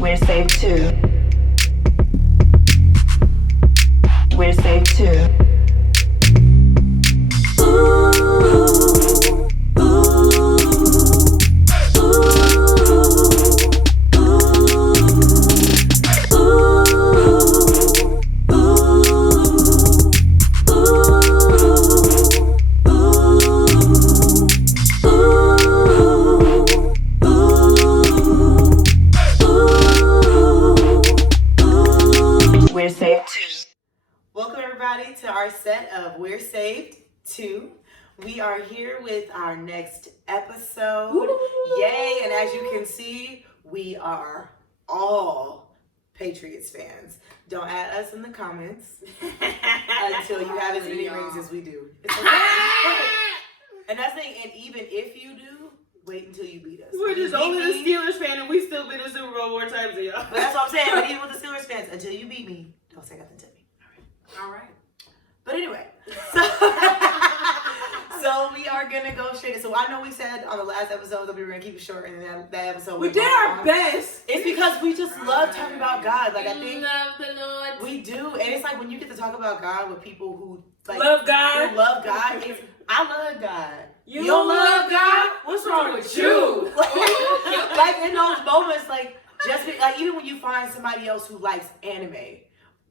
We're safe too. We're safe too. We're safe too. Welcome everybody to our set of We're Saved 2. We are here with our next episode. Woo! Yay! And as you can see, we are all Patriots fans. Don't add us in the comments until you have as many rings as we do. It's okay. And that's the thing, and even if you do, wait until you beat us. We're just only the Steelers fan and we still been in Super Bowl more times than y'all. But that's what I'm saying. But even with the Steelers fans, until you beat me, don't say nothing to me. All right. But anyway, so we are gonna go straight in. So I know we said on the last episode that we were gonna keep it short, and then that episode we did our best. It's because we just love talking about God. Like I think love the Lord. we do, and it's like when you get to talk about God with people who like love God. who love God. I love God. You don't love God? What's wrong with you? Like in those moments, like just like even when you find somebody else who likes anime,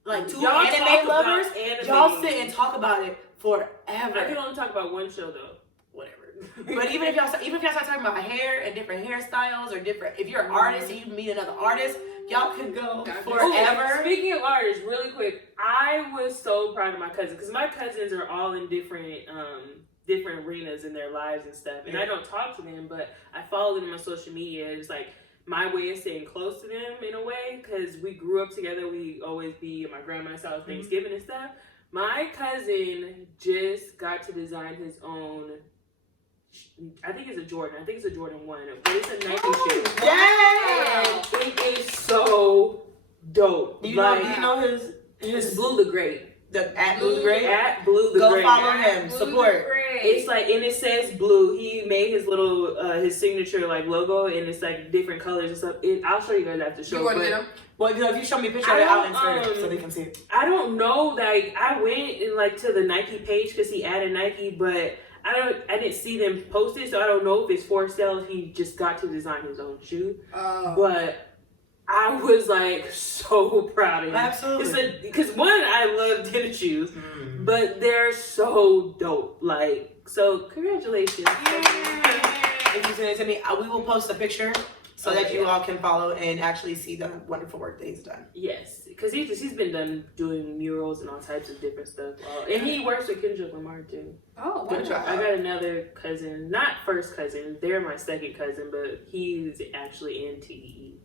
like two y'all anime lovers, anime. y'all sit and talk about it forever. I can only talk about one show though. Whatever. But even if y'all start talking about hair and different hairstyles or different, if you're an artist and you meet another artist, y'all could go forever. Okay, speaking of artists, really quick, I was so proud of my cousins because my cousins are all in different arenas in their lives and stuff, and I don't talk to them, but I follow them on social media. It's like my way of staying close to them in a way because we grew up together. We always be at my grandma's house Thanksgiving and stuff. My cousin just got to design his own. I think it's a Jordan. I think it's a Jordan 1, but it's a Nike shoe. Yeah, it is so dope. Do you know his Blue the Great. At Blue the Great? At Blue the Go Great. Go follow him. Support. It's like, and it says Blue. He made his little, his signature like logo, and it's like different colors and stuff. I'll show you guys after the show. You want to get him? Well, if you show me a picture of it, I'll insert it so they can see it. I don't know. Like, I went and like to the Nike page because he added Nike, but I didn't see them post it, so I don't know if it's for sale. If he just got to design his own shoe, but I was like so proud of him. Absolutely. Because one, I love tennis shoes, but they're so dope. Like, so congratulations. If you send it to me, we will post a picture so that you all can follow and actually see the wonderful work that he's done. Yes, because he's been done doing murals and all types of different stuff. And he works with Kendrick Lamar too. Oh, good job. I got another cousin, not first cousin, they're my second cousin, but he's actually in TDE.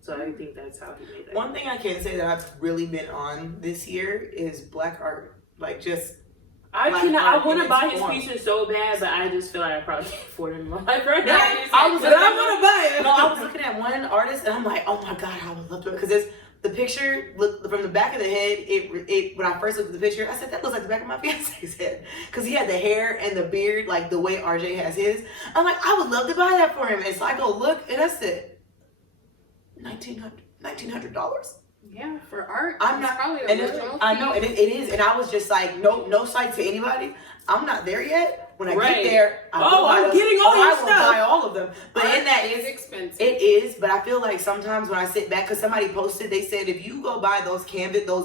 So I think that's how he made that. One thing I can say that I've really been on this year is black art. Like just I want to buy his pieces so bad, but I just feel like I probably can't afford them in my life right now. I want to buy it. No, I was looking at one artist and I'm like, oh my God, I would love to, because it's the picture from the back of the head. It when I first looked at the picture, I said that looks like the back of my fiance's head, because he had the hair and the beard like the way RJ has his. I'm like, I would love to buy that for him. And so I go look and I said, $1,900. Yeah, for art. I'm not probably. I know, and it is, and I was just like, no sight to anybody. I'm not there yet. When I get there, I'm getting all your stuff. I will buy all of them. But in that is expensive. It is, but I feel like sometimes when I sit back, because somebody posted, they said if you go buy those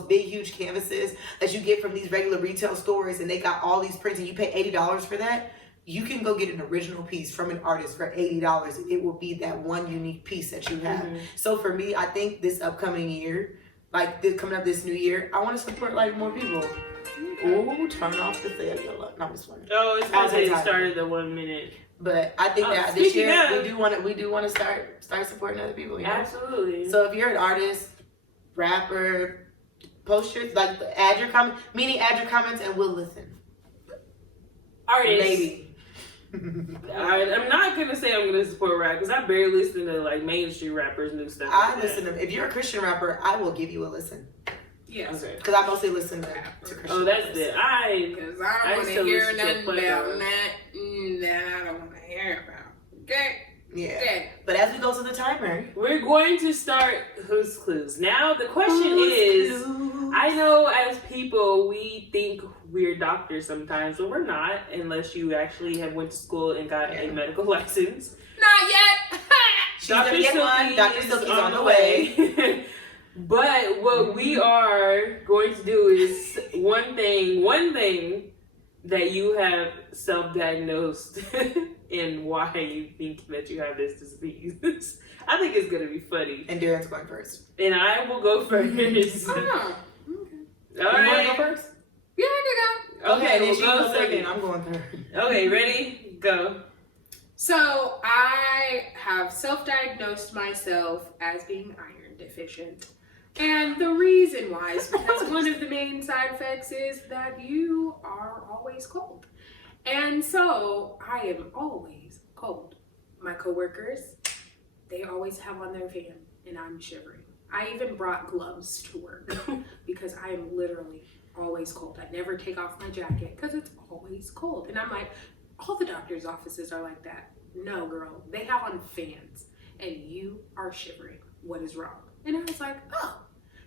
big huge canvases that you get from these regular retail stores, and they got all these prints, and you pay $80 for that. You can go get an original piece from an artist for $80, and it will be that one unique piece that you have. So for me, I think this upcoming year, coming up this new year, I want to support like more people. Ooh, turn off the cellular. No, I'm just wondering. Oh, it's because they started the 1 minute. But I think that this year we do want to start supporting other people. You know? Absolutely. So if you're an artist, rapper, post your add your comments and we'll listen. Artists. Maybe. I'm not gonna say I'm gonna support rap because I barely listen to like mainstream rappers new stuff. I listen to. If you're a Christian rapper, I will give you a listen. Yes. Okay. Because I mostly listen to Christian. Oh, that's it. Because I don't want to hear nothing about that I don't want to hear about. Okay. Yeah. Okay. But as we go to the timer, We're going to start Who's Clues. Now, the question is, I know as people, we think we're doctors sometimes, but we're not, unless you actually have went to school and got a medical license. Not yet. She's gonna get one. Dr. Silky's on the way. But what we are going to do is one thing that you have self-diagnosed and why you think that you have this disease. I think it's gonna be funny. And Darren's going first. And I will go first. Oh, okay. All You wanna right. go first? Yeah, I can go. Okay, then we'll she go goes second. second. I'm going third. Okay, ready? Go. So I have self-diagnosed myself as being iron deficient. And the reason why is because one of the main side effects is that you are always cold. And so I am always cold. My coworkers, they always have on their fan and I'm shivering. I even brought gloves to work because I am literally always cold. I never take off my jacket because it's always cold. And I'm like, all the doctor's offices are like that. No, girl, they have on fans and you are shivering. What is wrong? And I was like, oh.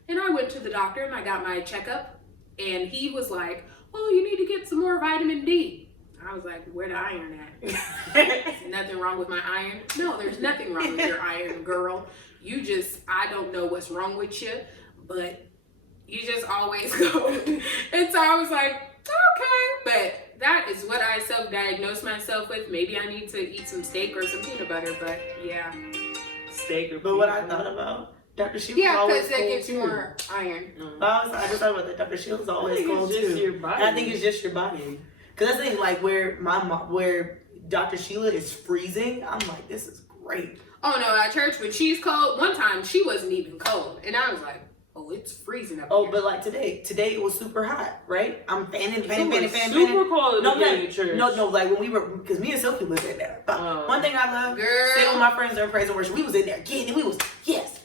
And I went to the doctor and I got my checkup and he was like, oh, you need to get some more vitamin D. I was like, where the iron at? Is nothing wrong with my iron? No, there's nothing wrong with your iron, girl. You just, I don't know what's wrong with you, but you just always go. And so I was like, okay. But that is what I self-diagnosed myself with. Maybe I need to eat some steak or some peanut butter, but yeah. Steak or But what I thought about, Dr. She was Yeah, always because that cold gives too. more iron. I just thought about that. Dr. She was always think cold it's just too. your body. And I think it's just your body. Cause that's the thing, like where Dr. Sheila is freezing, I'm like, this is great. Oh no, at church when she's cold, one time she wasn't even cold. And I was like, oh, it's freezing up Oh, here. but like today it was super hot, right? I'm fanning. Super cold No, in the church. no, like when we were, because me and Silky was in there. But one thing I love, Girl. sitting with my friends during praise and worship, we was in there getting it. We was yes.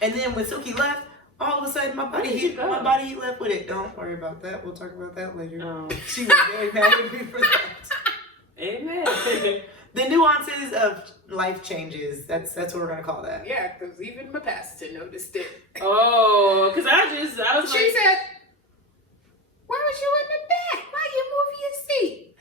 And then when Silky left, all of a sudden my body left with it. Don't worry about that. We'll talk about that later. She was very mad at me for that. Amen. The nuances of life changes. That's what we're gonna call that. Yeah, because even my pastor noticed it. Oh, because I was She like, said, why was you in the back? Why you move your seat?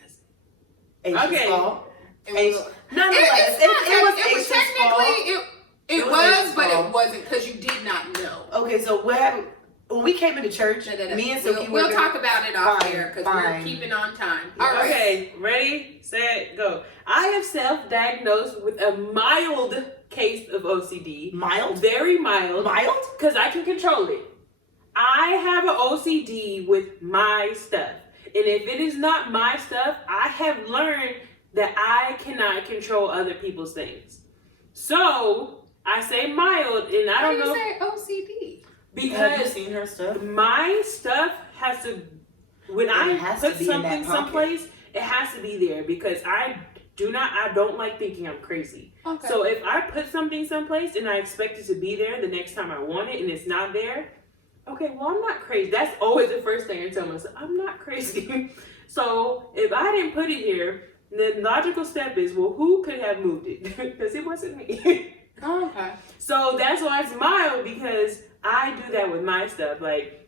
Asia's Okay. fault. It Asia- was, Nonetheless, it was Asia's fault. it It was was, Asia's but fault. it wasn't because you did not know. Okay, so what happened? When we came into church, me and Silky we'll were talk about it off Fine, air because we're fine. keeping on time. Yeah. All right. okay, ready, set, go. I have self-diagnosed with a mild case of OCD. Mild? Very mild. Mild? Because I can control it. I have an OCD with my stuff. And if it is not my stuff, I have learned that I cannot control other people's things. So, I say mild, and I Why don't do know. you say OCD? Have you Because seen her stuff? my stuff has to, when I has to put be in that something pocket. someplace, it has to be there because I don't like thinking I'm crazy. Okay. So if I put something someplace and I expect it to be there the next time I want it and it's not there, okay, well, I'm not crazy. That's always the first thing I tell myself. I'm not crazy. So if I didn't put it here, the logical step is, well, who could have moved it? Because it wasn't me. Oh, okay. So that's why it's mild, because I do that with my stuff. Like,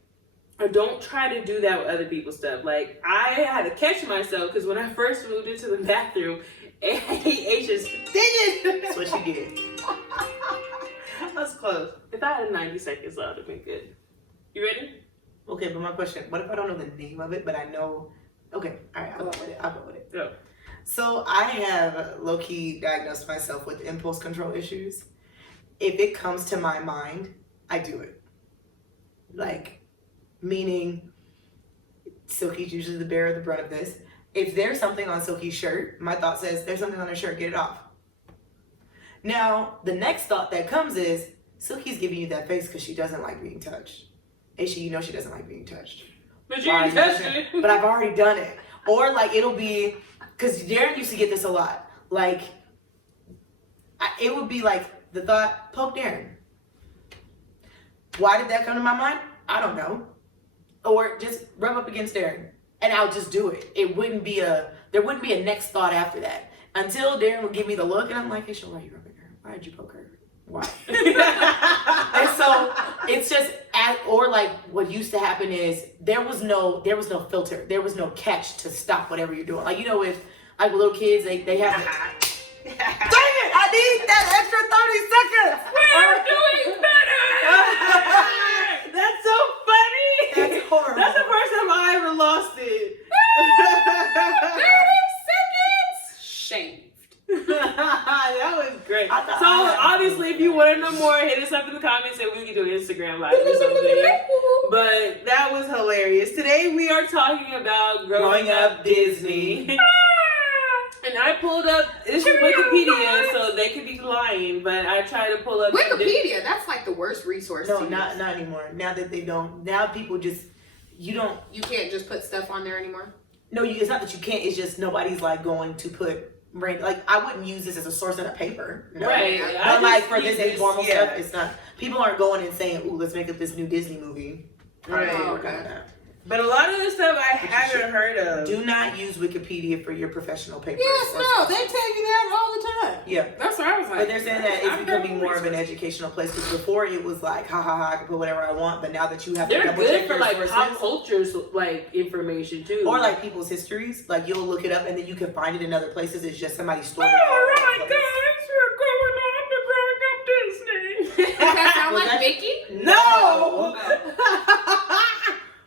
I don't try to do that with other people's stuff. Like, I had to catch myself because when I first moved into the bathroom, Asia's did it. That's what she did. That's close. If I had 90 seconds, that would have been good. You ready? Okay, but my question, what if I don't know the name of it, but I know, okay, all right, I'll go with it. Go. So I have low-key diagnosed myself with impulse control issues. If it comes to my mind, I do it. Like, meaning, Silky's usually the bearer of the brunt of this. If there's something on Silky's shirt, my thought says, there's something on her shirt, get it off. Now, the next thought that comes is, Silky's giving you that face because she doesn't like being touched. Aisha, you know she doesn't like being touched. But you Why ain't are you touched touching it. it? But I've already done it. Or like it'll be, because Darren used to get this a lot. Like, it would be like the thought, poke Darren. Why did that come to my mind? I don't know. Or just rub up against Darren. And I'll just do it. There wouldn't be a next thought after that. until Darren would give me the look, and I'm like, hey, Sean, why are you rubbing her? Why did you poke her? Why? And so it's just or like what used to happen is there was no filter, there was no catch to stop whatever you're doing. Like, you know, with like little kids, they have dang it, I need that extra 30 seconds. We're doing better. That's so funny. That's horrible. That's the first time I ever lost it. 30 seconds shaved. That was great. I thought So I had- obviously, if you want to know more, hit us up in the comments and we can do an Instagram live or something. But that was hilarious. Today we are talking about growing up Disney. And I pulled up, this is Wikipedia, so they could be lying, but I tried to pull up Wikipedia, that's like the worst resource. No, to use. not anymore. Now that they don't, now people just, you can't just put stuff on there anymore. no, it's not that you can't, it's just nobody's like going to put, like, I wouldn't use this as a source in a paper. You know? Right. But like for this age normal stuff, it's not, people aren't going and saying, ooh, let's make up this new Disney movie. Right. I'm not Okay. doing that. But a lot of the stuff I you haven't heard of. Do not use Wikipedia for your professional papers. Yes, no, they tell you that all the time. Yeah. That's what I was like. But they're saying that it's I've becoming heard more of an research. educational place, because before it was like, ha ha ha, I can put whatever I want, but now that you have to They're double good check for your like sources, pop culture's like information too. or like people's histories, like you'll look it up and then you can find it in other places. It's just somebody stored all it. all over right, the guys, we're going on to growing up Disney. Does that sound Was like that- Mickey? No!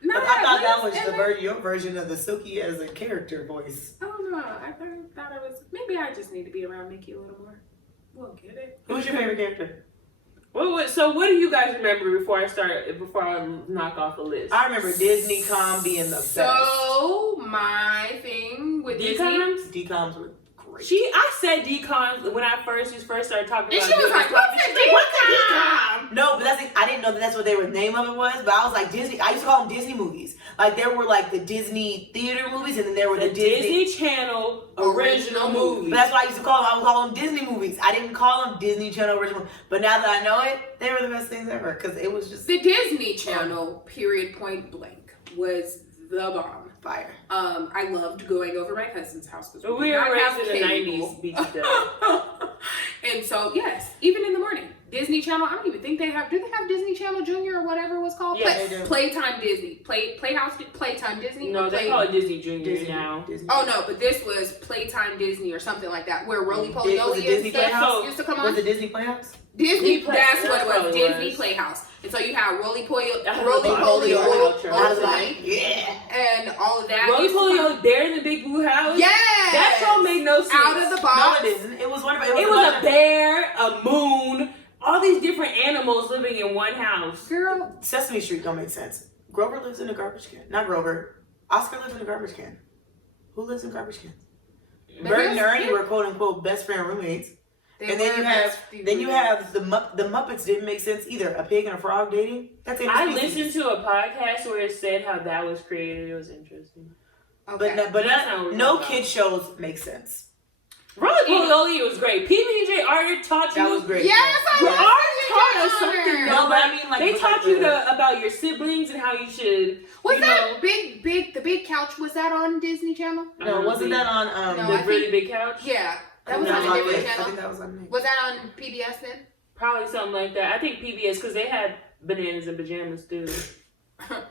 No, But I thought that what was is your version of the Silky as a character voice. I don't know. I thought it was. Maybe I just need to be around Mickey a little more. We'll get it. Who's your favorite character? So what do you guys remember before I knock off a list? I remember Disney Com being the best. So my thing with Disney. DComs? DComs were great. I said DComs when I first started talking And about she was like, "What's a DCom?" No, but I didn't know that's what the name of it was. But I was like Disney. I used to call them Disney movies. Like there were like the Disney theater movies, and then there were the the Disney Channel original movies. But that's what I used to call them. I would call them Disney movies. I didn't call them Disney Channel original. But now that I know it, they were the best things ever, because it was just The Disney Channel, period, point blank, was the bomb. fire. I loved going over my cousin's house because We were raised in the 90s, BTW. And so, yes, even in the morning, Disney Channel. I don't even think they have. Do they have Disney Channel Junior or whatever it was called? Yeah, they do. Playtime Disney. Playtime Disney. No, or they call it Disney Junior now. Disney. Oh no, but this was Playtime Disney or something like that, where Roly Poly Was it Oly Disney and stuff Playhouse? used to come Was on. it Disney Playhouse? Disney, Play- that's what it that's was. what it Disney was. Playhouse. And so you have Roly Poly, That's Roly what Poly, Roly Poly Oly, Yeah. and all of that. Roly used to Poly come- Oly, Dare in the Big Blue House. Yes. That show made no sense. Out of the No, box. it isn't. It was wonderful. It was a bear, a moon, all these different animals living in one house. Girl, Sesame Street don't make sense. Grover lives in a garbage can. Not Grover. Oscar lives in a garbage can. Who lives in garbage cans? But Bert and that's- Ernie were quote unquote best friend roommates. they And then were you have the Muppets didn't make sense either. A pig and a frog dating. That's I interspecies. listened to a podcast where it said how that was created. It was interesting. Okay. But That's not what we're no talking kid shows make sense. Roly Poly Oly was great. PB&J Arthur taught you. That was great. Yes, I Well, was ours taught us on something. there. No, but I mean, like, they with, taught like, you the- about your siblings and how you should. Was you that know, the big couch? Was that on Disney Channel? No, wasn't that on No, the I really think- big couch? Yeah, that was no, on a I different think channel. that was on me. Was that on PBS then? Probably something like that. I think PBS because they had bananas and pajamas too.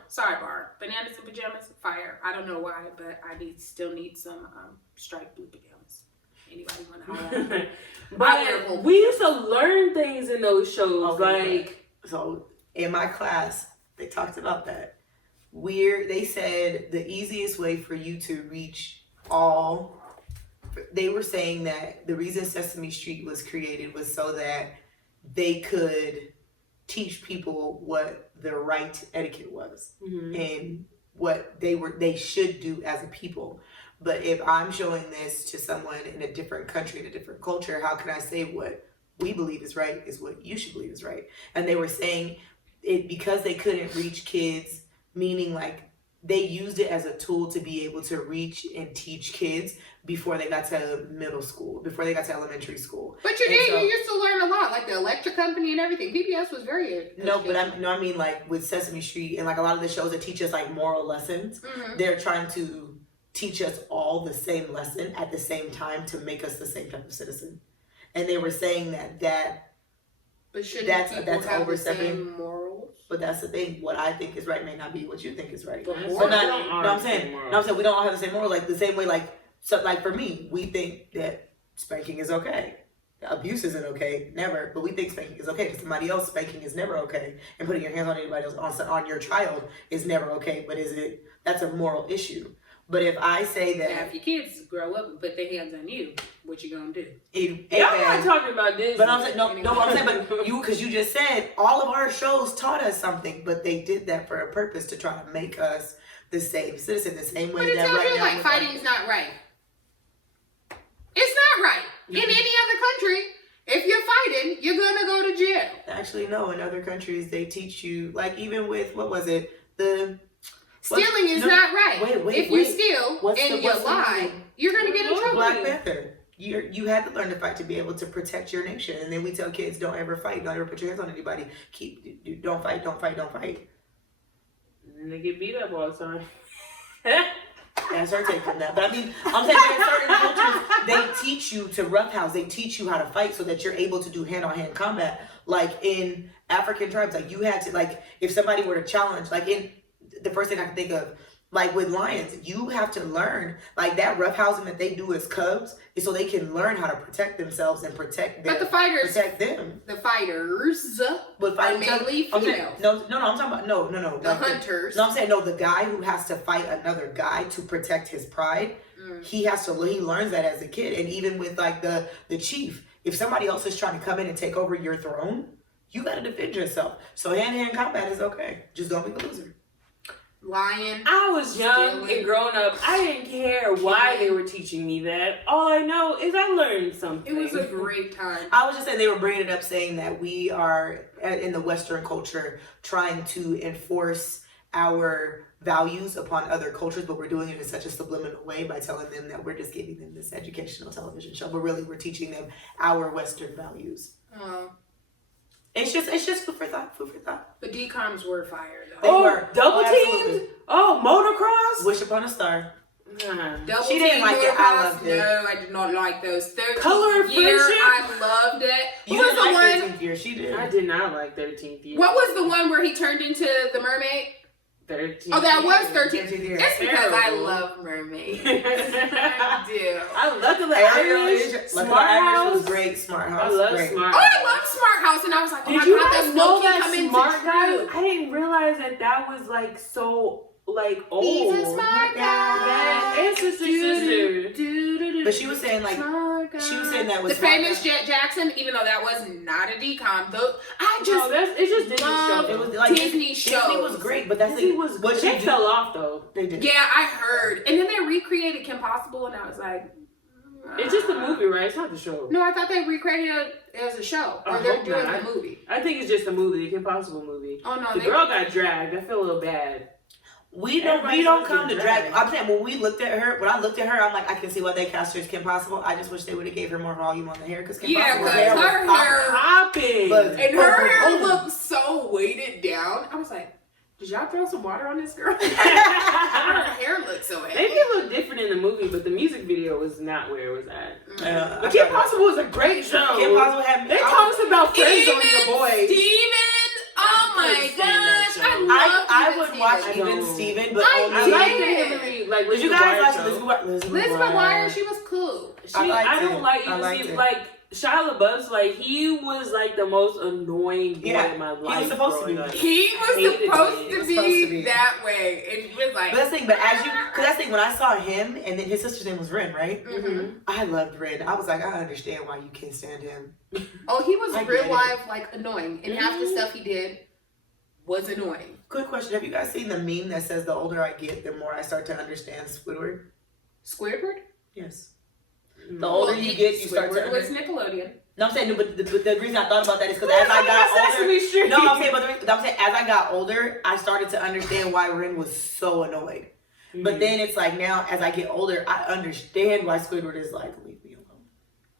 Sidebar: bananas and pajamas, fire. I don't know why, but I still need some striped blue pajamas. Anybody want to holler at me? I wear But both. we used to learn things in those shows, Okay, like So in my class, they talked about that. They said the easiest way for you to reach all. They were saying that the reason Sesame Street was created was so that they could teach people what the right etiquette was and what they should do as a people. But if I'm showing this to someone in a different country, in a different culture, how can I say what we believe is right is what you should believe is right? And they were saying it because they couldn't reach kids, meaning like they used it as a tool to be able to reach and teach kids before they got to middle school, before they got to elementary school. But you And did. so- You used to learn a lot, like the electric company and everything. PBS was very No, but I mean like with Sesame Street and like a lot of the shows that teach us like moral lessons, Mhm. they're trying to teach us all the same lesson at the same time to make us the same type of citizen. And they were saying that But shouldn't that's people have the overstepping. same morals? But that's the thing. What I think is right may not be what you think is right. But But not. morals No, aren't I'm the saying. same morals. No, I'm saying we don't all have the same morals. Like the same way. Like for me, we think that spanking is okay. Abuse isn't okay, never. But we think spanking is okay. For somebody else, spanking is never okay. And putting your hands on anybody else, on your child, is never okay. But is it? That's a moral issue. But if I say that, Now, if your kids grow up and put their hands on you, what you gonna do? Y'all not talking about this. But I'm saying no. I'm saying, but because you just said all of our shows taught us something, but they did that for a purpose to try to make us the same citizen, the same way But it that tells right you now. like fighting's not right. It's not right. In any other country, if you're fighting, you're gonna go to jail. Actually, no. In other countries, they teach you, like even with what was it, Stealing is not right. If you steal and you lie, you're gonna get in trouble. Black Panther. You had to learn to fight to be able to protect your nation, and then we tell kids don't ever fight, don't ever put your hands on anybody. Don't fight, don't fight, don't fight. And they get beat up all the time. That's our take on that. But I mean, I'm saying that in certain cultures, they teach you to roughhouse. They teach you how to fight so that you're able to do hand-on-hand combat. Like in African tribes, like you had to, like if somebody were to challenge, like in the first thing I can think of, like with lions, you have to learn, like that roughhousing that they do as cubs is so they can learn how to protect themselves and protect them. But the fighters, protect them. The fighters But are mainly females. No, I'm talking about no. The like hunters. No, I'm saying no. The guy who has to fight another guy to protect his pride, he learns that as a kid, and even with like the chief, if somebody else is trying to come in and take over your throne, you got to defend yourself. So hand-to-hand combat is okay. Just don't be the loser. Lying. I was young and growing up. I didn't care why they were teaching me that. All I know is I learned something. It was a great time. I was just saying they were bringing it up, saying that we are in the Western culture trying to enforce our values upon other cultures, but we're doing it in such a subliminal way by telling them that we're just giving them this educational television show, but really we're teaching them our Western values. It's just food for thought. But DComs were fire though. They were. Double Absolutely. teamed? Oh, motocross? Wish upon a star. Double She didn't team like it. I loved it. No, I did not like those. 13th Color of year, Friendship? I loved it. You What was didn't the like one? 13th year. She did. I did not like 13th year. What was the one where he turned into the mermaid? 13th Oh, that was year. 13th year. It's because I Terrible. love mermaids. I do. I love the Ariel Irish. is- Smart Irish House. was great. Smart House. I love great. Smart Oh, House. I love Smart House, and I was like, oh Did my you god, guys that's know low-key that coming Smart to Guy? true. I didn't realize that was like so like old. He's a smart guy. Yeah, and sister. But she was saying like Smart guy. she was saying that was the famous Jet Jackson, even though that was not a DCOM. Though I just it's just Disney love show. it was like Disney shows. Disney was great, but that's Disney like was what they she fell off though. They did. Yeah, I heard. And then they recreated Kim Possible, and I was like, It's just a movie, right? It's not the show. No, I thought they recreated it as a show, or I they're hope doing not. the movie. I think it's just a movie, the Kim Possible movie. Oh no, The girl got dragged. I feel a little bad. We Everybody don't wants come to to drag. drag. I'm saying when I looked at her, I'm like, I can see why they cast her as Kim Possible. I just wish they would have gave her more volume on the hair because Kim Yeah, Possible's 'cause hair was her pop- hair- Popping. But- and her hair boom. looked so weighted down. I was like, did y'all throw some water on this girl? Her hair looked so heavy. Maybe it looked different in the movie, but the music video was not where it was at. I But Kim thought- Possible was a great show. Kim Possible had They taught us about friends Even on your boys. Steven! Oh my couldn't stand that gosh! show. I love I would watch I Even don't. Steven, but I only. I like the did. Hillary, like Did you Liz guys McGuire watch show. Liz Liz McGuire, she was cool. I liked I don't it. like I even liked see it. like Shia LaBeouf's like he was like the most annoying boy Yeah, in my he life. was supposed to be. growing up. He was Hated supposed it. to Was supposed to be be. that way. It was like. But that's the thing. But because that's the thing. When I saw him, and then his sister's name was Ren, right? Mhm. I loved Ren. I was like, I understand why you can't stand him. Oh, he was I real get it. life like annoying, and half the stuff he did was annoying. Quick question: have you guys seen the meme that says the older I get, the more I start to understand Squidward? Squidward? Yes. The older you get, you start to. Squidward was Nickelodeon. No, I'm saying, no, but the reason I thought about that is because as I got older. Sesame Street. No, I'm saying, I'm saying as I got older, I started to understand why Ren was so annoyed. But then it's like now, as I get older, I understand why Squidward is like, leave me alone.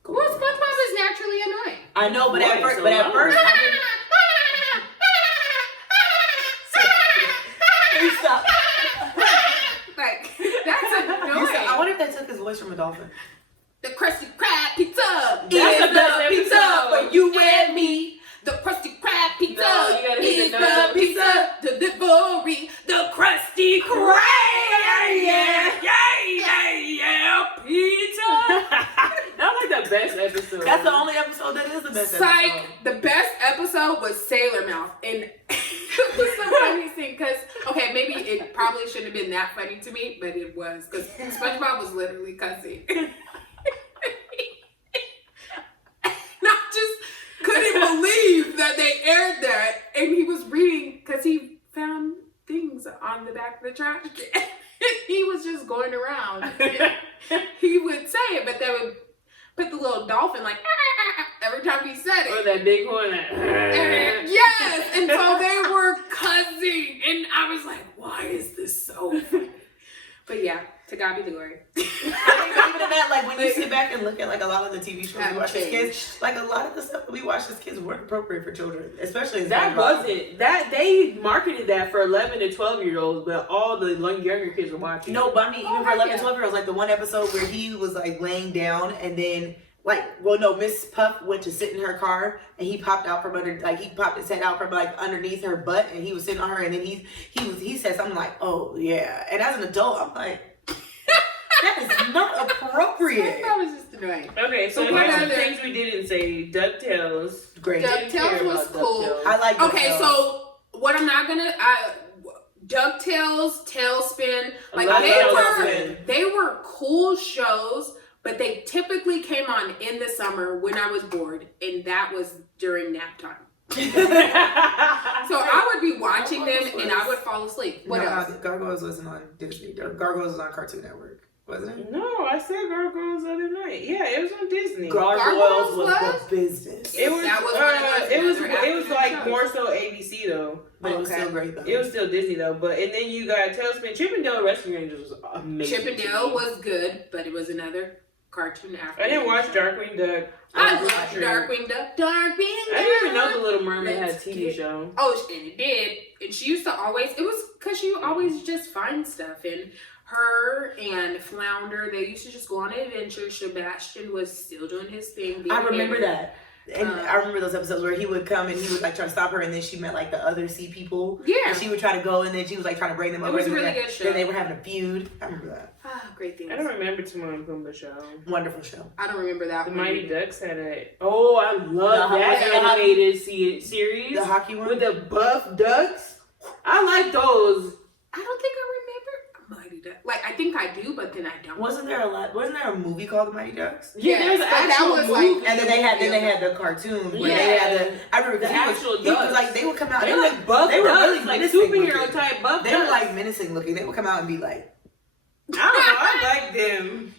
Go Well, away. SpongeBob is naturally annoying. I know, but Why at first, so but at long? first, I didn't. Please stop. Like, that's a no voice from a dolphin. The Krusty Krab pizza That's is the best pizza episode. for you and me. The Krusty Krab pizza No, you gotta hit is the the notes. pizza delivery. The Krusty Krab, yeah, pizza. That was like the best episode. That's the only episode that is the best Psych. episode. The best episode was Sailor Mouth, and it was the funniest thing because okay, maybe it probably shouldn't have been that funny to me, but it was because SpongeBob was literally cussing. And I just couldn't believe that they aired that, and he was reading because he found things on the back of the trash can. He was just going around. He would say it, but they would put the little dolphin like every time he said Or it. that big horn. Yes, and so they were cussing, and I was like, "Why is this so funny?" But yeah, to God be the glory. I think even in that, like when you sit back and look at like a lot of the TV shows we watch as kids, like a lot of the stuff that we watch as kids weren't appropriate for children, especially as That wasn't that they marketed that for 11 to 12-year-olds, but all the younger kids were watching. No, but I mean, even Oh, for 11, yeah. 12-year-olds, like the one episode where he was like laying down and then Miss Puff went to sit in her car and he popped out from under, like he popped his head out from like underneath her butt and he was sitting on her and then he said something like, "Oh yeah," and as an adult, I'm like, that is not appropriate. That was just annoying. Okay, so But what here's some other- things we didn't say. DuckTales. Great. Didn't care DuckTales was about cool. DuckTales. I like. Okay, DuckTales. so what I'm not gonna DuckTales, Tailspin, like I love they Tailspin. they were cool shows, but they typically came on in the summer when I was bored, and that was during nap time. So I would be watching them and I would fall asleep. What else? Gargoyles wasn't on Disney. Gargoyles was on Cartoon Network, wasn't it? No, I said Gargoyles the other night. Yeah, it was on Disney. Gargoyles was was? the business. It was. That was one of those it was. other It was afternoon like shows. more so ABC though. But it was Okay. still great though. It was still Disney though. But and then you got Tailspin. Chip and Dale Rescue Rangers was amazing. Chip and Dale was good, but it was another cartoon after. I didn't watch Darkwing Duck. I was watched sure. Darkwing Duck. Darkwing Duck. I didn't even know the Little Mermaid had a Let's TV get- show. Oh, and it did. And she used to always, it was because she would always just find stuff. And her and Flounder, they used to just go on adventures. Sebastian was still doing his thing. I remember that. And Um, I remember those episodes where he would come and he would like try to stop her and then she met like the other sea people. Yeah. And she would try to go and then she was like trying to bring them It over. was a and really then- good show. Then they were having a feud. I remember that. Ah, great things. I don't remember Timon and Pumbaa show. Wonderful show. I don't remember that The one. Mighty Ducks had a. Oh, I love The that hockey- animated series The hockey one? with the buff ducks. I like those. I don't think I remember Mighty Duck. Like, I think I do, but then I don't. Wasn't there a movie called The Mighty Ducks? Yeah, there's an but that actual was movie. like- And then they had the cartoon where they had the I remember The because actual he was ducks. like they would come out They they were were like buff they were ducks, really like menacing superhero looking. type buff They were ducks. like menacing looking. They would come out and be like, I don't know. I like them.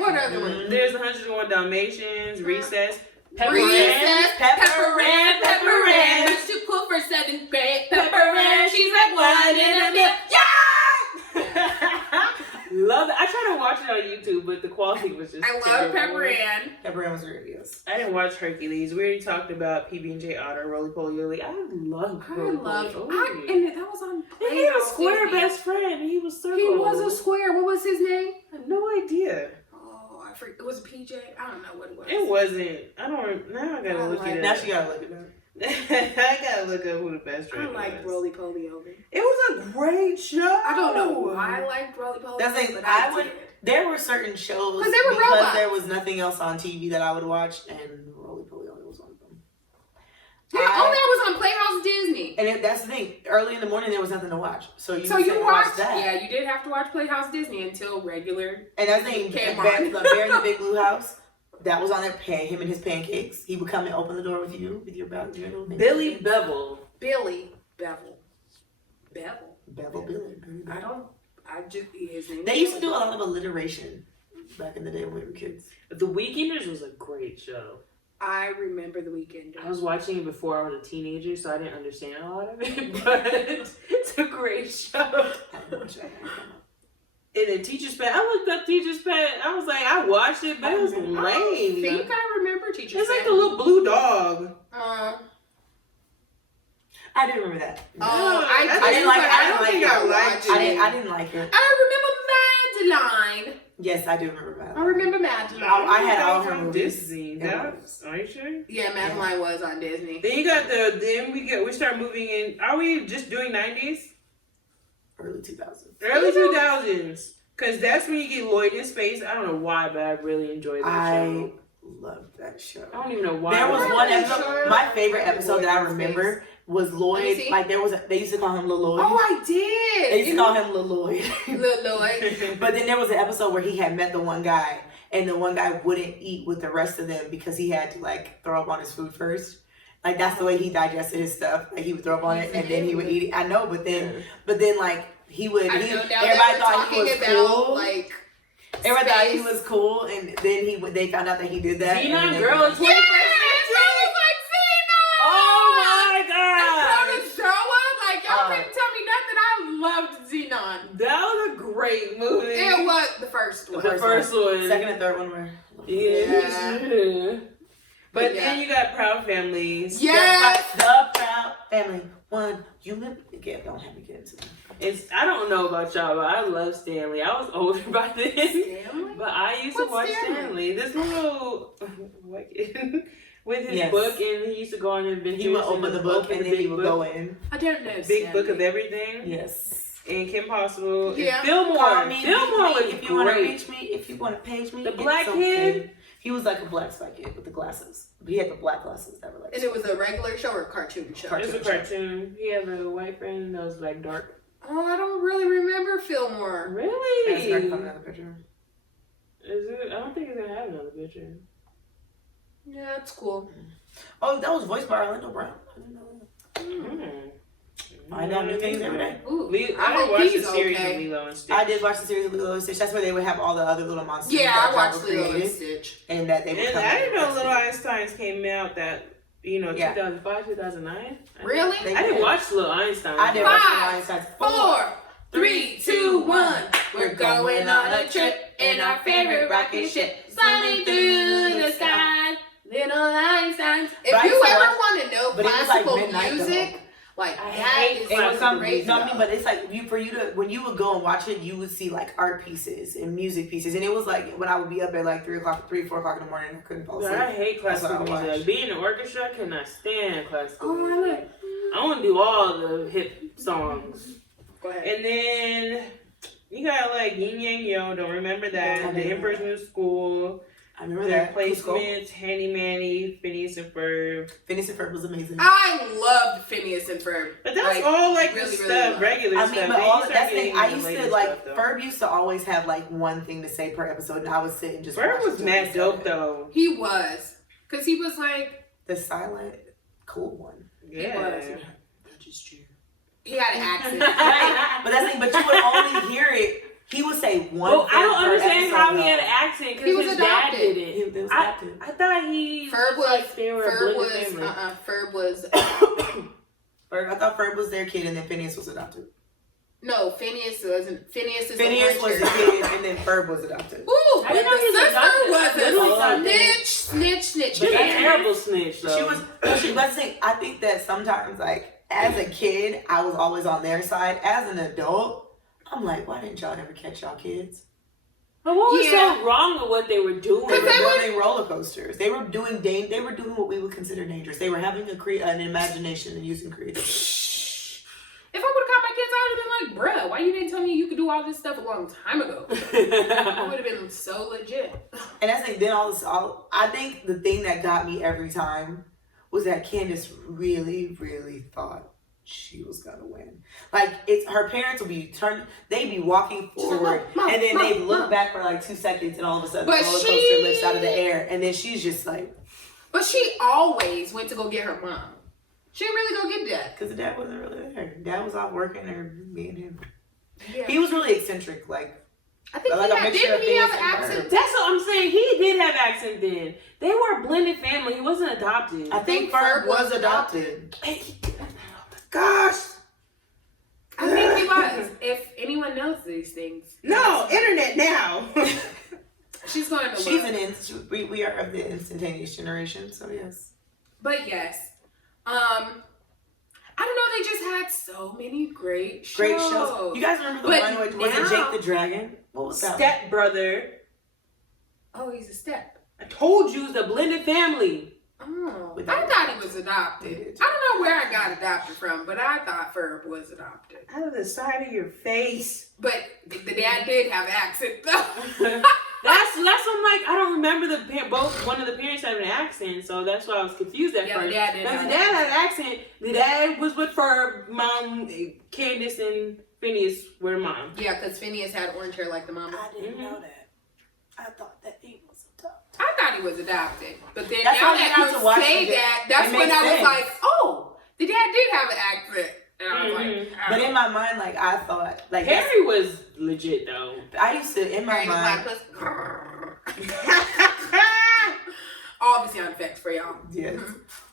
What other one? There's 101 Dalmatians, Recess, Pepper Recess, Ann. Pepper Ann, Pepper Ann. She's too cool for 7th grade. Pepper Ann, she's like one in a million. Love it. I tried to watch it on YouTube, but the quality was just. I love terrible. Pepper Ann. Pepper Ann was great, yes. I didn't watch Hercules. We already talked about PB&J Otter, Roly Poly Oly. I love Roly Poly Oly. And that was on And he had a Playhouse square Disney. best friend. He was circle. He was a square. What was his name? I had no idea. Oh, I forget. It was PJ. I don't know what it was. It wasn't. I don't. Now I gotta I look like- it Now up. she gotta look it up. I gotta look up who the best I friend liked was. Roly Poly Oly. It was a great show. I don't know why I liked Roly Poly. That's Oly, like, but I I would- did. There were certain shows 'Cause they were because robots. there was nothing else on TV that I would watch, and Roly Poly Oly was one of them. Yeah, that was on Playhouse Disney. And that's the thing. Early in the morning, there was nothing to watch, so you So would sit you and watch watched, that. yeah, you did have to watch Playhouse Disney until regular. And that's the thing. Came Bear on. Bear in the Big Blue House. That was on there. Him and his pancakes. He would come and open the door with you with your little thing. Billy Bevel. Billy Bevel. Bevel. Bevel Billy. I don't. I just his name. They used to do a lot of alliteration back in the day when we were kids. The Weekenders was a great show. I remember the weekend. I was watching it before I was a teenager, so I didn't understand a lot of it, but it's a great show. I didn't watch that. And then Teacher's Pet, I looked up Teacher's Pet. I was like, I watched it, but it was I lame. think I remember Teacher's It's like Pet. the little blue dog. I do remember that. I didn't like it. I don't didn't think like I it. liked it. I didn't like it. I remember Madeline. Yes, I do remember I Madeline. remember Madeline. I had That all was her on movies. Disney. It That was. was, are you sure? Yeah, Madeline was on Disney. Then you got we start moving in. Are we just doing 90s? Early 2000s. Early 2000s. Because that's when you get Lloyd in Space. I don't know why, but I really enjoyed that show. Loved that show. I don't even know why. There was Why? one Sure. episode. My favorite episode that I Lloyd in remember was Let Lloyd. me see. Like they used to call him Lil Lloyd. Oh, I did. They used to call him Lil Lloyd. Lil Lloyd. But then there was an episode where he had met the one guy, and the one guy wouldn't eat with the rest of them because he had to like throw up on his food first. Like that's the way he digested his stuff. Like he would throw up on it and then he would eat it. I know, but then like he would. I know He, now everybody that we're thought he talking was about cool. like. Everybody thought he space. was cool, and then they found out that he did that. and Xenon then Girl is they- 21st Yes, century. I was like, Xenon! Oh my And god! from the show up, like y'all Oh. couldn't tell me nothing. I loved Xenon. That was a great movie. It was the first one. The first one. Second and third one were. Yeah. But Yeah. then you got Proud Families. Yes. The Proud Family. One, you live again. Don't have me get into that. I don't know about y'all, but I love Stanley. I was older by then. Stanley? But I used What's to watch Stanley? Stanley. This little white kid with his Yes. book, and he used to go on adventures. He would in open the book and then big he would book. go in. I don't know. Big Stanley. Book of Everything. Yes. And Kim Possible. Yeah. And Fillmore. Call me, Fillmore meet me was if you want to great. reach me, if you want to page me. The it's black okay. kid? He was like a black spike kid with the glasses. He had the black glasses that were like. And it was a regular show or a cartoon show? It's a cartoon. He had a white friend that was like dark. Oh, I don't really remember Fillmore. Really? That's right, another picture. Is it? I don't think it's gonna have another picture. Yeah, it's cool. Oh, that was voiced by Orlando Brown. I didn't know that. Find out new things every day. Ooh, I hope watched the he's series okay. of Lilo and Stitch. I did watch the series of Lilo and Stitch. That's where they would have all the other little monsters. Yeah, that I watched were Lilo and created, Stitch. and that they would And come I in didn't know and Little Einsteins came out that, Yeah. 2005, 2009. Really? They I didn't did. watch Little Einstein. I did watch Five, Little Einsteins. 4, 3, 2, 1. We're going on a trip in our favorite rocket ship, flying through the sky. Little Einsteins. If But I you used to ever watch- want to know but it was like classical midnight, music, like I that hate is It was some great. no, I mean, but it's like when you would go and watch it, you would see like art pieces and music pieces, and it was like when I would be up at like 3, 4 o'clock in the morning, I couldn't fall asleep. I hate classical That's what I music. watch. Like, being in an orchestra, I cannot stand classical Oh, I music. I want to do all the hip songs. Go ahead. And then you got like Yin Yang Yo, don't remember that. I The didn't Emperor's New School. I remember Their that. It was cool. placements, Handy Manny, Phineas and Ferb. Phineas and Ferb was amazing. I loved Phineas and Ferb. But that's all like really, the really stuff, love. regular I stuff. mean, but Then all you start that's the getting thing. I into used later to like stuff, though. Ferb used to always have like one thing to say per episode, and I would sit and just. Ferb watch was it mad until dope it though. He was. Because he was like, The silent, cool one. Yeah. was. That is true. he had an accent. But that's the thing. But you would only hear it. He would say one. Well, thing I don't per understand episode, how he though. had an accent He because was his dad adopted. did it. It was I adopted. thought he Ferb was, like they were a Ferb blended was, family. Ferb was, Ferb, I thought Ferb was their kid, and then Phineas was adopted. no, Phineas wasn't. Phineas is Phineas the was the kid, and then Ferb was adopted. Ooh, I but didn't know he the was sister adopted. was Literally a adopted. snitch. But She a had- terrible snitch though. She was. But see, I think that sometimes, like as a kid, I was always on their side. As an adult, I'm like, why didn't y'all ever catch y'all kids? But what was Yeah. so wrong with what they were doing? They were they were- building roller coasters. They were doing They were doing what we would consider dangerous. They were having an imagination and using creativity. If I would have caught my kids, I would have been like, bruh, why you didn't tell me you could do all this stuff a long time ago? I would have been so legit. And that's like then I think the thing that got me every time was that Candace really, really thought she was gonna win. Like it's her parents would be they'd be walking forward, Mom, and then Mom, they'd look Mom. back for like 2 seconds, and all of a sudden But the roller coaster she- lifts out of the air, and then she's just like, But she always went to go get her mom. She didn't really go get Dad. because the dad wasn't really there. Dad was off working or being him. Yeah. He was really eccentric, like. I think like he a had, mixture didn't of he have an Phineas and accent? That's what I'm saying. He did have accent then. They were a blended family. He wasn't adopted. I think think Ferb Ferb was was adopted. Gosh. I think he was. If anyone knows these things. No, internet now. She's going to She's look. we are of the instantaneous generation, so yes. But yes. I don't know, they just had so many great shows. Great shows. You guys remember the But one with, was it now- Jake the Dragon? What was that? Step brother. Oh, he's a step. I told you it's a blended family. Oh, With I that- thought he was adopted. I don't know where I got adopted from, but I thought Ferb was adopted. Out of the side of your face. But the dad did have an accent, though. That's I'm like, I don't remember one of the parents having an accent, so that's why I was confused at Yeah, the first. dad did But have the dad had an accent. The dad was with Ferb, mom, Candace and Phineas were mom. Yeah, because Phineas had orange hair like the mama. I didn't know that. I thought that he was adopted. I thought he was adopted. But then That's now why you that have to watch you say it. that, that's It when makes I was sense. like, oh, the dad did have an accent. And I was like, But in my mind, like, I thought, like, that's- Harry was legit though. I used to, in my Harry the mind, Platypus. All the sound effects for y'all. yes.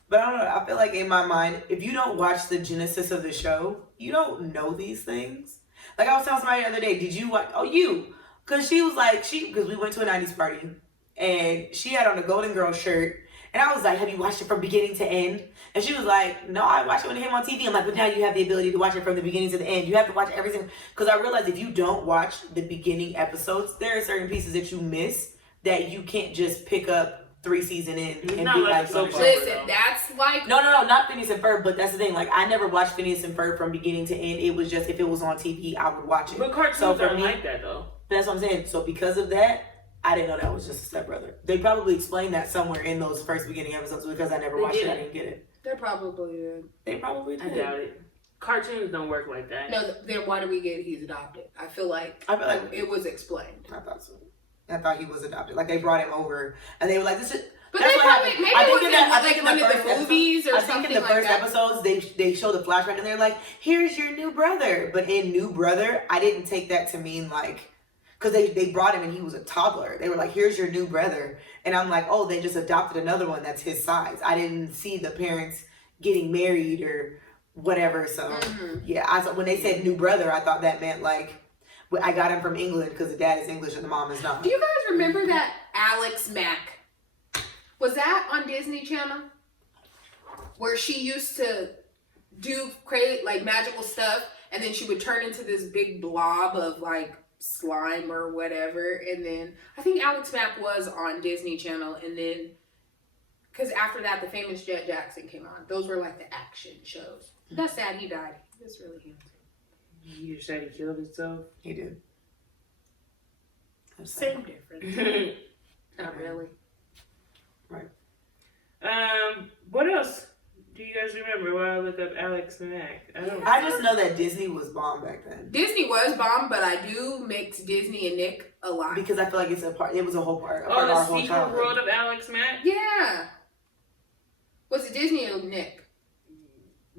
But I don't know, I feel like in my mind, if you don't watch the genesis of the show, you don't know these things. Like I was telling somebody the other day, did you watch, oh, you, because she was like, because we went to a 90s party, and she had on a Golden Girl shirt, and I was like, have you watched it from beginning to end? And she was like, no, I watched it when it came on TV. I'm like, but now you have the ability to watch it from the beginning to the end. You have to watch everything. Because I realized if you don't watch the beginning episodes, there are certain pieces that you miss that you can't just pick up 3 seasons in and Not be like like, soap so opera. Listen, that's like no, not Phineas and Ferb, but that's the thing. Like, I never watched Phineas and Ferb from beginning to end. It was just, if it was on TV, I would watch it. But cartoons So for aren't me- like that though. That's what I'm saying. So because of that, I didn't know that was just a stepbrother. They probably explained that somewhere in those first beginning episodes because I never They watched it. I didn't. didn't get it. They probably did. They probably I did. doubt it. Cartoons don't work like that. No, then why do we get he's adopted? I feel like it was explained. I thought so. I thought he was adopted. Like, they brought him over and they were like, this is. But That's they what probably happened. maybe I it think was in that- I in think like in one the of first the episode- movies or I something think in the like first that. episodes they show the flashback and they're like, here's your new brother. But in new brother, I didn't take that to mean like, because they brought him and he was a toddler. They were like, here's your new brother. And I'm like, oh, they just adopted another one that's his size. I didn't see the parents getting married or whatever. So yeah, when they said new brother, I thought that meant like, I got him from England because the dad is English and the mom is not. Do you guys remember that Alex Mack? Was that on Disney Channel? Where she used to create like magical stuff and then she would turn into this big blob of like slime or whatever. And then I think Alex Mack was on Disney Channel, and then because after that the famous Jet Jackson came on. Those were like the action shows. That's sad he died. He was really handsome. You just said he killed himself. He did. That's Same difference. Not really. What else do you guys remember while I look up Alex Mack? I just know that Disney was bomb back then. Disney was bomb, but I do mix Disney and Nick a lot. Because I feel like it's a part. It was a whole part. Oh, of the our whole secret childhood. world of Alex Mack? Yeah. Was it Disney or Nick?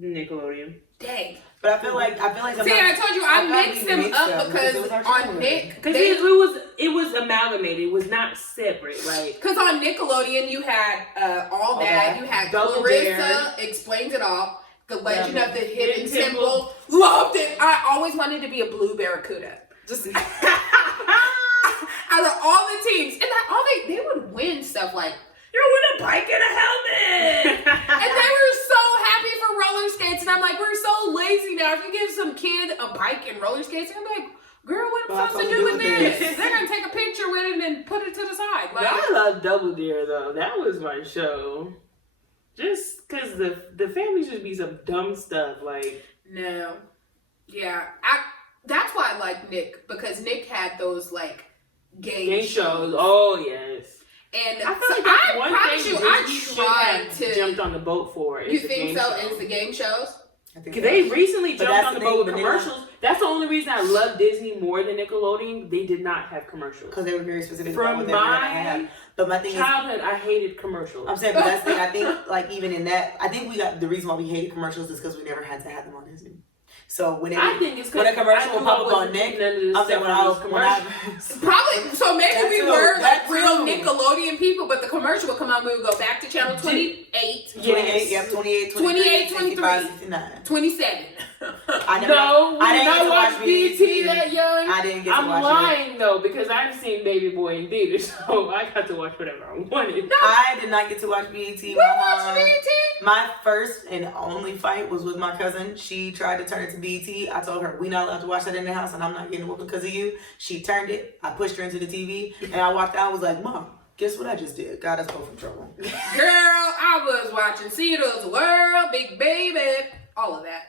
Nickelodeon. Dang. But I feel like See, I sometimes- told you I thought mixed we them mixed up them because it was our because on childhood. Nick, Because it was amalgamated. It was not separate. Like, because on Nickelodeon you had All That, you had Double Clarissa Dare. Explains It All, The Legend Yeah. of the Hidden Hidden Temple. Loved it. I always wanted to be a blue barracuda. Just out of all the teams, and they would win stuff like you're with a bike and a helmet! and they were so happy for roller skates, and I'm like, we're so lazy now. If you give some kid a bike and roller skates, I'm like, girl, what am I supposed to do with this? They're gonna take a picture with it and put it to the side. Like, I love Double Dare though. That was my show. Just because the family should be some dumb stuff like. no, yeah, that's why I like Nick, because Nick had those like game shows. Oh yes. and I feel like that's one promise thing you, I Disney should tried have to. jumped on the boat for. You is the think game so? show. Is the game shows? I think Because they recently But jumped that's on the the boat thing, with but they don't- commercials. That's the only reason I love Disney more than Nickelodeon. They did not have commercials. because they were very specific about From what they were gonna my have. But my thing is, childhood, I hated commercials. I'm saying, but that's the thing. I think like even in that, I think we got the reason why we hated commercials is because we never had to have them on Disney. So when I think it's when a commercial will pop up on Nick. Nick, I'm saying when I was Probably. So maybe That we too, were like that real too. Nickelodeon people, but the commercial would come on. We would go back to channel 28, 28, yep, 28, 28, 65, 23. 69. 27. I never, No, we I did didn't get not to watch watch BET BET. that young. I didn't get to I'm watch it. lying though because I've seen Baby Boy in theaters, so I got to watch whatever I wanted. I did not get to watch BET. We watched BET. My first and only fight was with my cousin. She tried to turn it to BET. I told her, we not allowed to watch that in the house and I'm not getting whooped because of you. She turned it. I pushed her into the TV and I walked out. I was like, Mom, guess what I just did? Got us both in trouble. Girl, I was watching Cedar's World, Big Baby, all of that.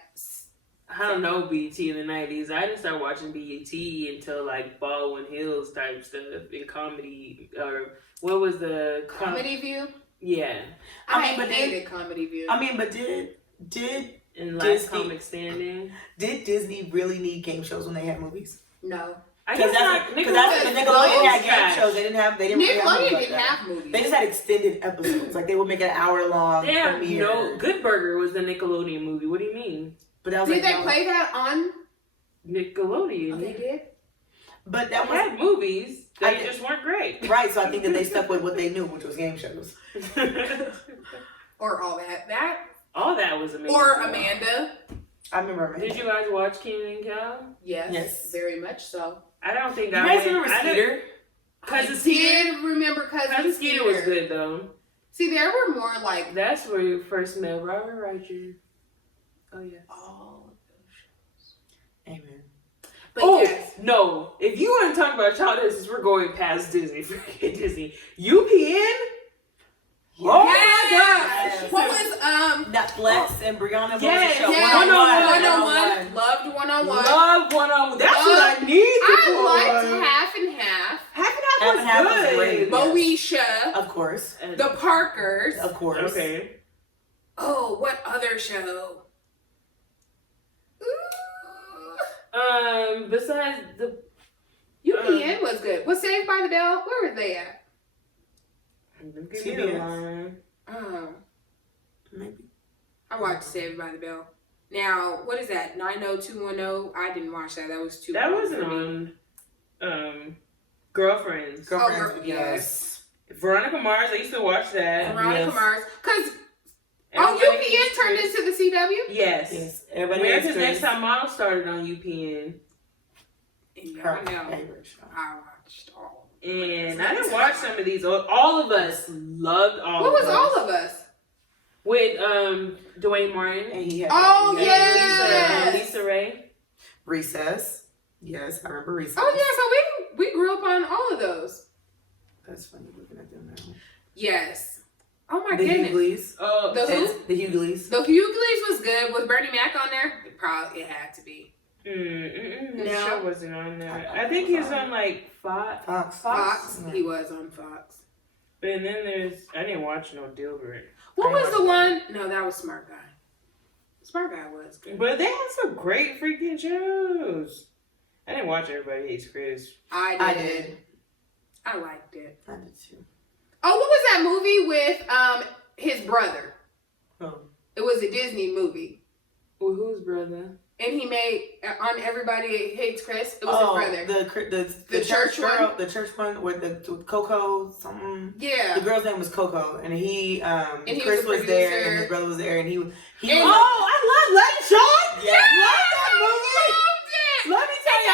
I don't know BET in the 90s. I didn't start watching BET until like Baldwin Hills type stuff in comedy. Or what was the Comedy View? Yeah. I hated Comedy View. I mean, but did And Last Disney- Comic Standing. did Disney really need game shows when they had movies? No. I guess not. Because that's the Nickelodeon had game shows. They didn't really have Nickelodeon movies like didn't that. have movies. They just had extended episodes. Like they would make an hour-long Yeah, premiere. no. Good Burger was the Nickelodeon movie. What do you mean? But that was Did like, they play that on? Nickelodeon. Oh, they did? But They that was had movies. I They did- just weren't great. right. So I think that they stuck with what they knew, which was game shows. Or all that. That? All that was amazing. Or Amanda. I remember. Did you guys watch Kenan and Kel? Yes. Yes. Very much so. I don't think You I guys went- remember I didn't- Skeeter? Cousin I Skeeter? did remember Cousin Skeeter was good though. See, there were more like That's where you first met Robert Riker. Oh yeah. all of those shows. Amen. But Oh yes. no! If you want to talk about childhood, since we're going past Disney, forget Disney. UPN. Oh my Yes. gosh! What was Netflix and Brianna Bo's Yes, show. yes. 101? Loved 101. Love 101. That's what I need to I liked pull. Half and Half. Half Half and and Half Half was was good. great. Moesha. Of course. The Parkers. Of course. Okay. Oh, what other show? Ooh. Besides the UPN was good. Was Saved by the Bell? Where were they at? CBS. Maybe. I watched Saved by the Bell. Now, what is that? 90210? I didn't watch that. That was too that long wasn't for me. on Girlfriends. Girlfriends. Yes. Veronica Mars, I used to watch that. Veronica Yes. Mars. Because, Everybody UPN Hates turned Chris. into the CW? Yes. Yes. Everybody America's hates Next Chris. Top Model started on UPN. And Her y'all know, favorite show. I watched all. And I didn't watch some of these. All of us loved all What of was us. all of us? With Dwayne Martin. And he had Oh, he had yes. Lisa Ray. Recess. Yes, I remember Recess. Oh, yeah, so we grew up on all of those. That's funny looking at them now. Yes. Oh, my The goodness. Hugleys. Oh, The who? The Hugleys. The Hugleys was good. Was Bernie Mac on there? It had to be. his No. show wasn't on there. I think he was on like Fox. Fox. Yeah. He was on Fox. And then I didn't watch no Dilbert. What I was watched the that. one? No, that was Smart Guy. Smart Guy was good. But they had some great freaking shows. I didn't watch Everybody Hates Chris. I did. I liked it. I did too. Oh, what was that movie with his brother? Oh. It was a Disney movie. Well, whose brother? And he made on Everybody Hates Chris. It was his brother. The church girl, one? the church one with with Coco something. Yeah. The girl's name was Coco, and he he Chris was was a there, producer. and his brother was there, and he And- Oh, I love Late Sean. Yeah. Love that movie. Let me tell you,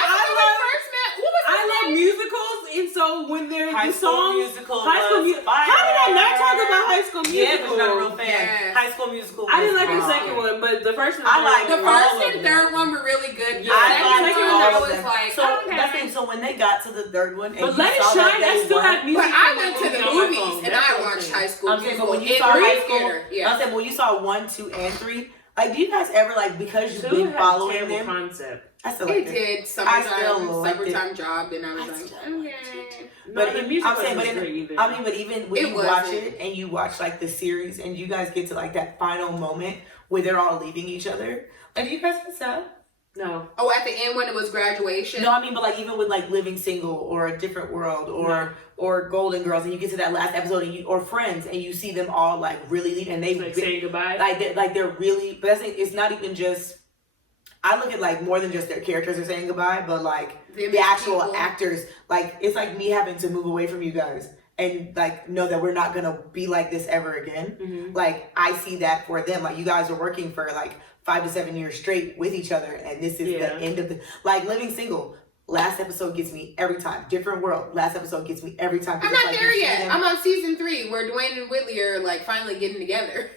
I love musicals, and so when they're High the School songs, Musical High School was Musical. fire. How did I not talk about High School Musical? Yeah, but you're not a real fan. Yes. High School Musical. I didn't like was the bomb. second one, but the first and I third liked The one- all first of and them. third one were really good. Yeah, The I second liked one, all I of was them. like, So okay. that's the thing. So when they got to the third one, and But you Let It saw that Shine, they I still won- have music. But I from went that to the movie on my movies phone. and That's I what I'm watched saying. High School I'm saying, but Musical when you in saw High movie School, theater. Yeah. I'm saying, when you saw 1, 2, and 3, like, do you guys ever like because you've Two been had a following terrible them? concept. I still It like it. did I still liked it. summertime job, and I was I like, still liked okay. But the it- music I'm saying, but wasn't it- great either. I mean, but even when It you watch wasn't. it and you watch like the series and you guys get to like that final moment where they're all leaving each other, like, do you guys get sad? No. Oh, at the end when it was graduation. No, I mean, but like even with like Living Single or A Different World or Golden Girls, and you get to that last episode and or Friends, and you see them all like really leave, and they Like saying goodbye. they're really. But it's not even just. I look at like more than just their characters are saying goodbye, but like the actual people. actors. Like it's like me having to move away from you guys and like know that we're not gonna be like this ever again. Mhm. Like I see that for them. Like you guys are working for like 5 to 7 years straight with each other, and this is the end of the like living single. Last episode gets me every time. Different world. Last episode gets me every time. I'm not there yet. I'm on season 3 where Dwayne and Whitley are like finally getting together.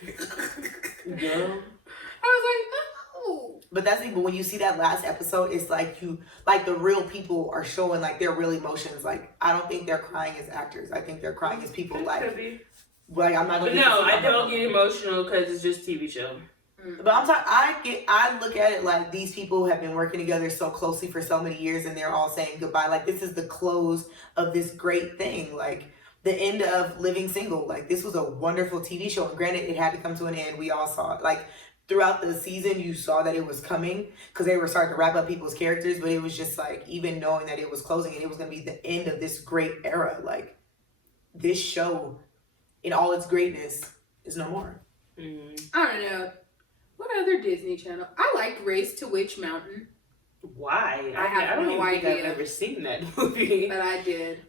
Yeah. I was like, oh. But that's but when you see that last episode, it's like the real people are showing like their real emotions. Like I don't think they're crying as actors. I think they're crying as people. Like I'm not gonna. But no, I don't get emotional because it's just TV show. But I'm talking. I look at it like these people have been working together so closely for so many years, and they're all saying goodbye. Like this is the close of this great thing. Like the end of Living Single. Like this was a wonderful TV show, and granted, it had to come to an end. We all saw it. Like throughout the season, you saw that it was coming because they were starting to wrap up people's characters. But it was just like even knowing that it was closing and it was going to be the end of this great era. Like this show, in all its greatness, is no more. I don't know. What other Disney Channel? I liked Race to Witch Mountain. Why? I don't even think idea. I've ever seen that movie. But I did.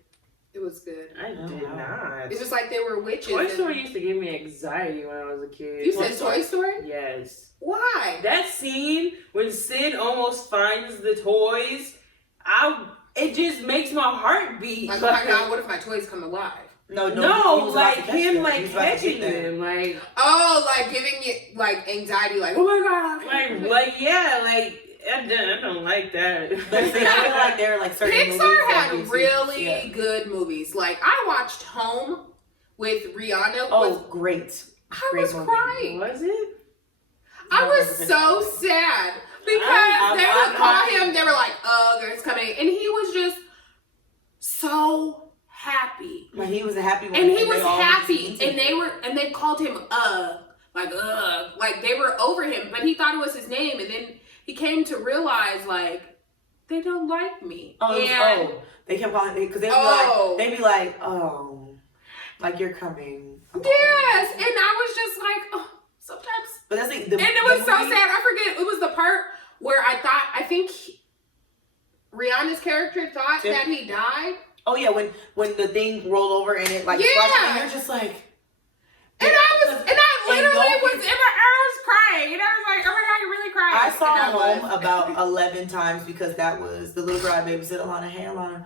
It was good. I did not. It was like they were witches. Toy Story used to give me anxiety when I was a kid. You said Toy Story? Yes. Why? That scene when Sid almost finds the toys, it just makes my heart beat. Like, oh my God, what if my toys come alive? No, like him, like catching them, like like giving it like anxiety, like oh my God, like I don't like that. But I feel like there are like certain Pixar had really good movies. Like I watched Home with Rihanna. Oh, great! I was crying. Was it? I was so sad because they would call him. They were like, "Oh, there's coming," and he was just so happy. But he was a happy one. And he was happy. And they called him like they were over him, but he thought it was his name, and then he came to realize like they don't like me. They kept calling because they'd be like, oh, like you're coming. Yes. And I was just like, oh, sometimes. But that's like and it was so sad. I forget. It was the part where I think Rihanna's character thought that he died. Oh yeah, when the thing rolled over and it like and you're just like, and I literally was crying, and I was like, oh my God, you're really crying. I saw Home about 11 times because that was the little girl I babysat. Alana, hey Alana,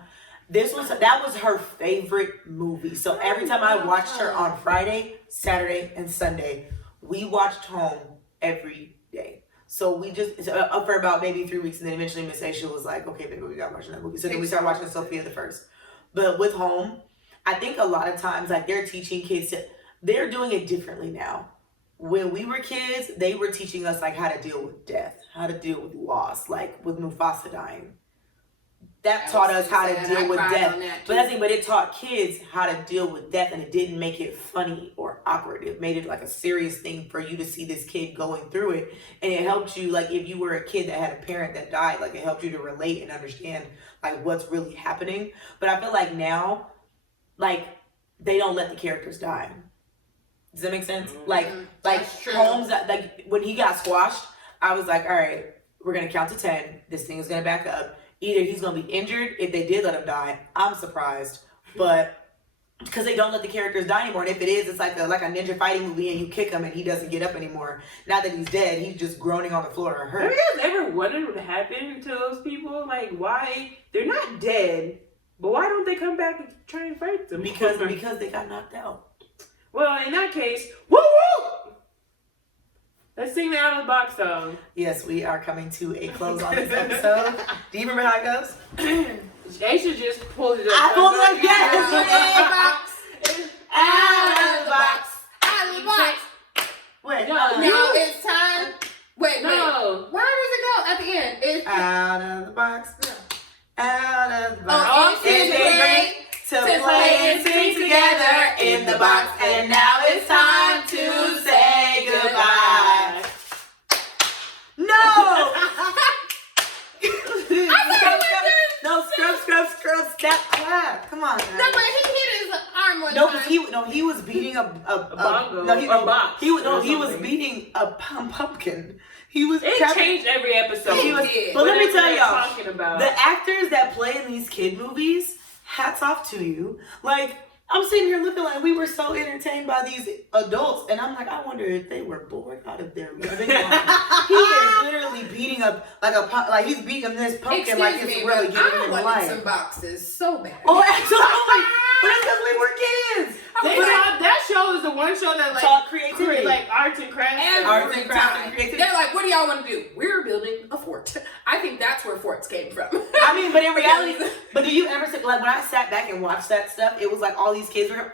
that was her favorite movie. So every time I watched her on Friday, Saturday, and Sunday, we watched Home every day. So we just up for about maybe 3 weeks, and then eventually Miss Aisha was like, okay, baby, we got watching that movie. So then we started watching Sophia the First. But with Home, I think a lot of times, like, they're teaching kids they're doing it differently now. When we were kids, they were teaching us, like, how to deal with death, how to deal with loss, like, with Mufasa dying. That taught us how to deal with death. But it taught kids how to deal with death, and it didn't make it funny or awkward. It made it, like, a serious thing for you to see this kid going through it. And it helped you, like, if you were a kid that had a parent that died, like, it helped you to relate and understand like what's really happening. But I feel like now, like they don't let the characters die. Does that make sense? Like Holmes, like when he got squashed, I was like, all right, we're gonna count to 10. This thing is gonna back up. Either he's gonna be injured. If they did let him die, I'm surprised. But because they don't let the characters die anymore, and if it is, it's like a ninja fighting movie, and you kick him and he doesn't get up anymore. Not that he's dead, he's just groaning on the floor or hurt. Have you guys ever wondered what happened to those people? Like why they're not dead, but why don't they come back and try and fight them? Because they got knocked out. Well, in that case, woo woo! Let's sing the Out of the Box song. Yes, we are coming to a close on this episode. Do you remember how it goes? Aisha just pulled it up. I pulled it up, yes! Out of the box. Out of the box. Wait, Now it's time. Wait. Where does it go at the end? It's out of the box. Out of the box. Oh, it's great to play and sing together in the box. And now it's time to say goodbye. No! No, scrub, step, clap. Come on, man. No, but he hit his arm one time. He was beating a bongo. Box. He was beating a pumpkin. It changed every episode. But let me tell y'all, the actors that play in these kid movies, hats off to you. Like, I'm sitting here looking like we were so entertained by these adults, and I'm like, I wonder if they were bored out of their loving mind. He is literally beating up like he's beating this pumpkin like it's really giving him I life. wanted some boxes so bad. Oh, absolutely! But it's because we were kids. That show is the one show that like taught creativity, like arts and crafts. Arts and crafts and creativity. They're like, what do y'all want to do? We're building a fort. I think that's where forts came from. I mean, but in reality, but do you ever like when I sat back and watched that stuff? It was like all these kids were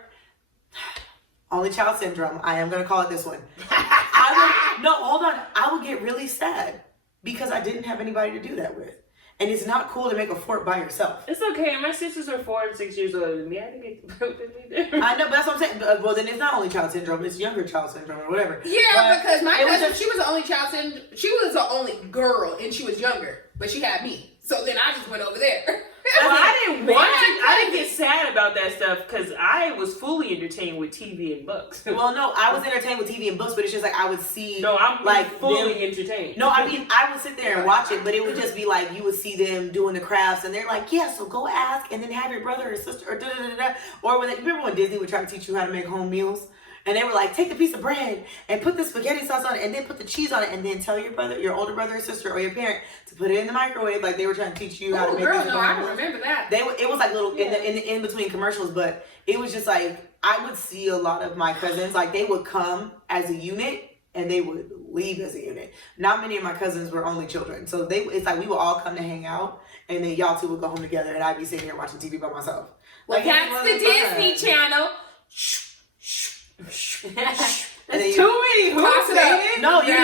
only child syndrome. I am gonna call it this one. Hold on. I would get really sad because I didn't have anybody to do that with. And it's not cool to make a fort by yourself. It's okay. My sisters are 4 and 6 years older than me. I didn't get to build them either. I know, but that's what I'm saying. Well, then it's not only child syndrome; it's younger child syndrome or whatever. Yeah, because my cousin, just, she was the only child syndrome. She was the only girl, and she was younger, but she had me. So then I just went over there. Well, I didn't get sad about that stuff because I was fully entertained with TV and books. Well, no, I was entertained with TV and books, but it's just like I would see. No, I'm like fully entertained. No, I mean I would sit there and watch it, but it would just be like you would see them doing the crafts, and they're like, yeah, so go ask, and then have your brother or sister or da da da da. Or when remember when Disney would try to teach you how to make home meals? And they were like, take a piece of bread and put the spaghetti sauce on it and then put the cheese on it and then tell your brother, your older brother or sister or your parent to put it in the microwave. Like they were trying to teach you how to make girl, these no, I meals. don't remember that. It was like little in between commercials, but it was just like I would see a lot of my cousins, like they would come as a unit and they would leave as a unit. Not many of my cousins were only children. So it's like we would all come to hang out and then y'all two would go home together and I'd be sitting here watching TV by myself. Well, Like, that's the Disney Channel. There's too many hoops in it. No, you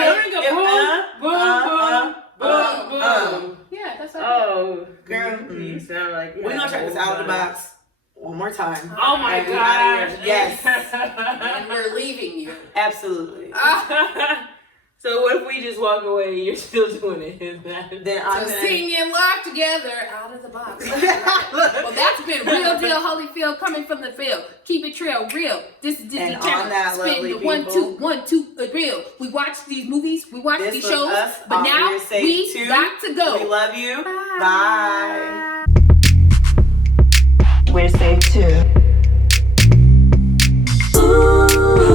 boom. Yeah, that's okay. Oh, girl, you sound like we're gonna check this out of the box one more time. Oh my And we god! outta here. Yes, And we're leaving you. absolutely. So what if we just walk away and you're still doing it? Then I'm So singing live together out of the box. Well, that's been Real Deal Holyfield coming from the field. Keep it trail real. This is Disney And on Channel. that, Spin lovely the 1 people. 2 1 2 real. We watch these movies. We watch This these was shows. us But on now We're Safe we Too. got to go. We love you. Bye. Bye. We're safe too. Ooh.